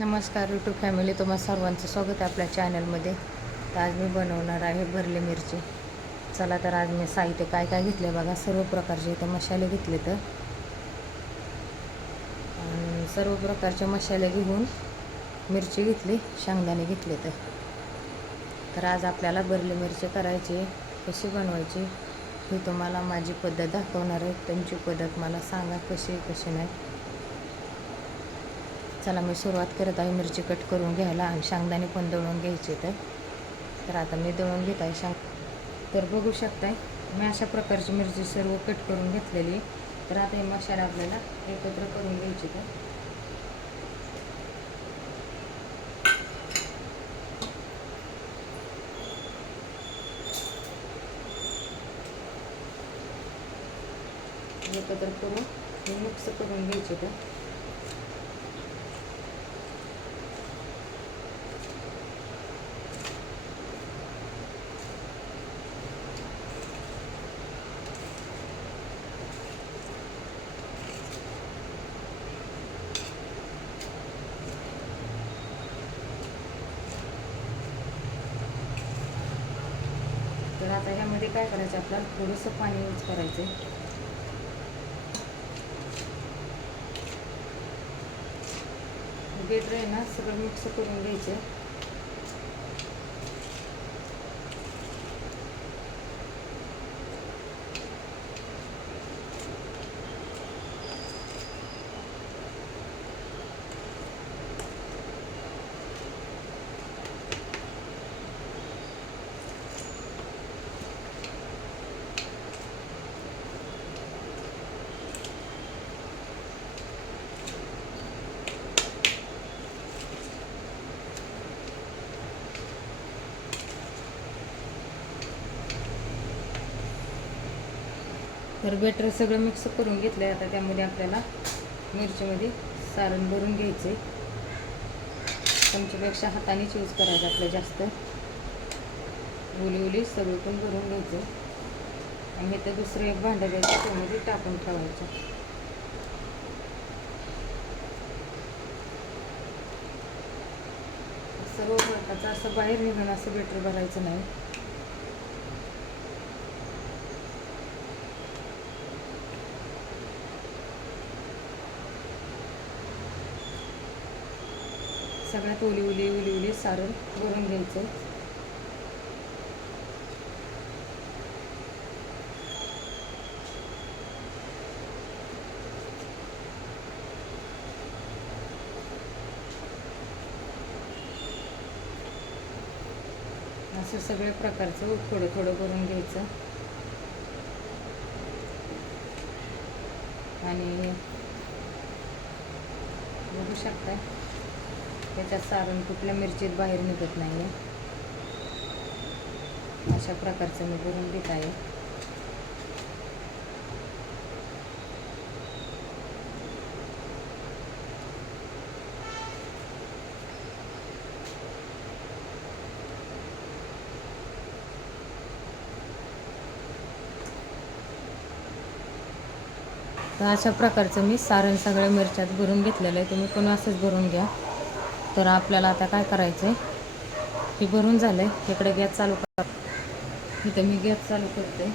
नमस्कार YouTube family, तुम्हा सर्वांचं स्वागत आहे आपल्या चॅनलमध्ये. तर आज मी बनवणार आहे भरली मिरची. चला तर आज मी साहित्य काय काय घेतले बघा. सर्व प्रकारचे इथं मसाले घेतले तर सर्व प्रकारचे मसाले घेऊन मिरची घेतली, शेंगदाणे घेतले तर आज आपल्याला भरली मिरची करायची. कशी बनवायची हे तुम्हाला माझी पद्धत दाखवणार आहे. तुमची पद्धत मला सांगा कशी नाही. चला मी सुरुवात करत आहे मिरची कट करून घ्यायला आणि शेंगदाणे पण दळून घ्यायचे. तर आता मी दळून घेत आहे तर बघू शकताय मी अशा प्रकारची मिरची सर्व कट करून घेतलेली. तर आता हे मसाला आपल्याला एकत्र करून घ्यायचे. एकत्र करून मिक्स करून घ्यायचे. तर आता ह्यामध्ये काय करायचं, आपल्याला थोडंसं पाणी यूज करायचं आहे. बेटर आहे ना, सगळं मिक्स करून घ्यायचं. तर बेटर सगळं मिक्स करून घेतलं आहे. आता त्यामध्ये आपल्याला मिरचीमध्ये सारण भरून घ्यायचे. चमच्यापेक्षा हातानेच यूज करायचं आपलं जास्त. ओली सगळं पण भरून घ्यायचं आणि हे तर दुसरं एक भांडं घ्यायचं, त्यामध्ये टाकून ठेवायचं. सर्व प्रकारचं असं बाहेर निघणं असं बेटर भरायचं नाही. सगळ्यात ओली सारण भरून घ्यायचं. असं सगळ्या प्रकारचं थोडं थोडं भरून घ्यायचं. आणि बघू शकता त्याच्यात सारण कुठल्या मिरचीत बाहेर निघत नाही आहे. अशा प्रकारचं मी भरून घेत आहे. तर अशा प्रकारचं मी सारण सगळ्या मिरच्यात भरून घेतलेलं आहे. तुम्ही पण असंच भरून घ्या. तर आपल्याला आता काय करायचं आहे, हे भरून झालं आहे. इकडे गॅस चालू करा. इथं मी गॅस चालू करते.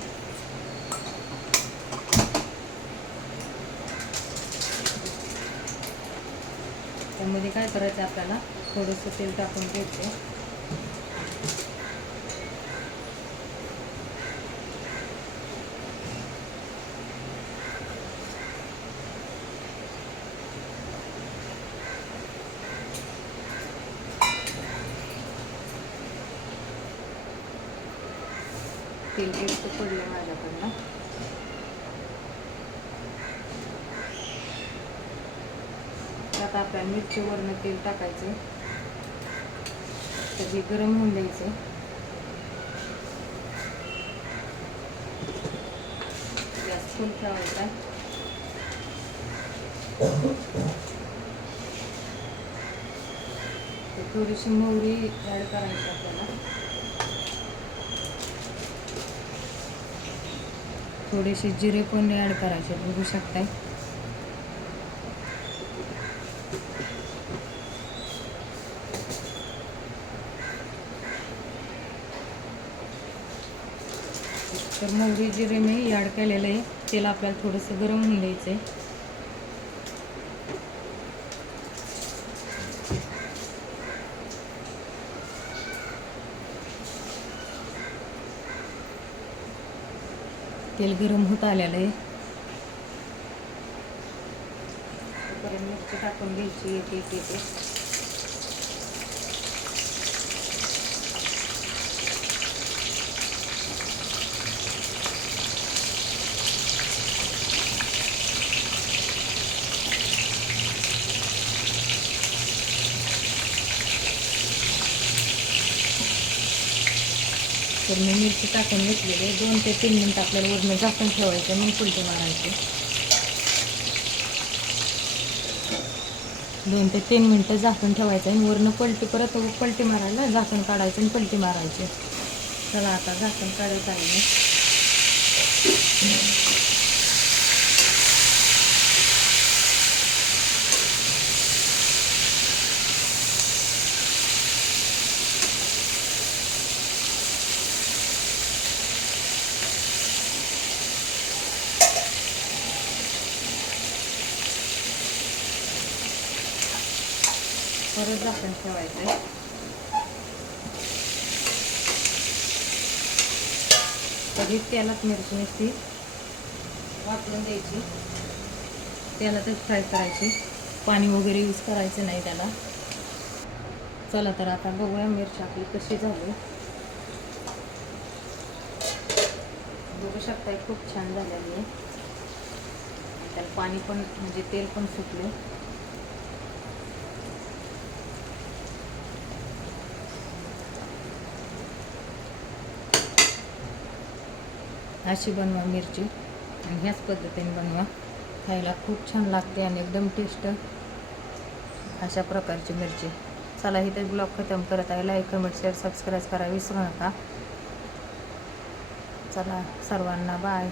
त्यामध्ये काय करायचं, आपल्याला थोडंसं तेल टाकून घ्यायचं. तेल जास्त पडलं माझ्याकडनं. आता आपल्याला मिरचीवरनं तेल टाकायचं. तर हे गरम होऊन द्यायचं. गॅस फुल ठेवायचा. तर थोडीशी मोहरी ॲड करायची आपल्याला. थोडेसे जिरे पण ॲड करायचे, बघू शकताय. तर मोहरी जिरे मी ॲड केलेलं आहे. तेल आपल्याला थोडंसं गरम होऊन द्यायचं आहे. तेल गरम होत आलेलं आहे. परत मिरची टाकून घ्यायची एक एक एक एक. तर मी मिरची टाकून घेतलेली आहे. 2 ते 3 मिनिट आपल्याला वरून झाकून ठेवायचं, मग पलटी मारायची. 2 ते 3 मिनटं झाकून ठेवायचं आणि वरून पलटी मारायला झाकण काढायचं आणि पलटी मारायची. चला आता झाकण काढत आहे. परत झाकण ठेवायचं आहे. कधी तेलात मिरची नुसती वापरून द्यायची, तेलातच फ्राय करायची, पाणी वगैरे यूज करायचं नाही त्याला. चला तर आता बघूया मिरची आपली कशी झाली. बघू शकताय खूप छान झालेली आहे. त्याला पाणी पण म्हणजे तेल पण सुटले. अशी बनवा मिरची आणि ह्याच पद्धतीने बनवा. खायला खूप छान लागते आणि एकदम टेस्ट अशा प्रकारची मिरची. चला इथे ब्लॉग खतम करत आहे. लाईक कमेंट शेअर सबस्क्राईब करा विसरू नका. चला सर्वांना बाय.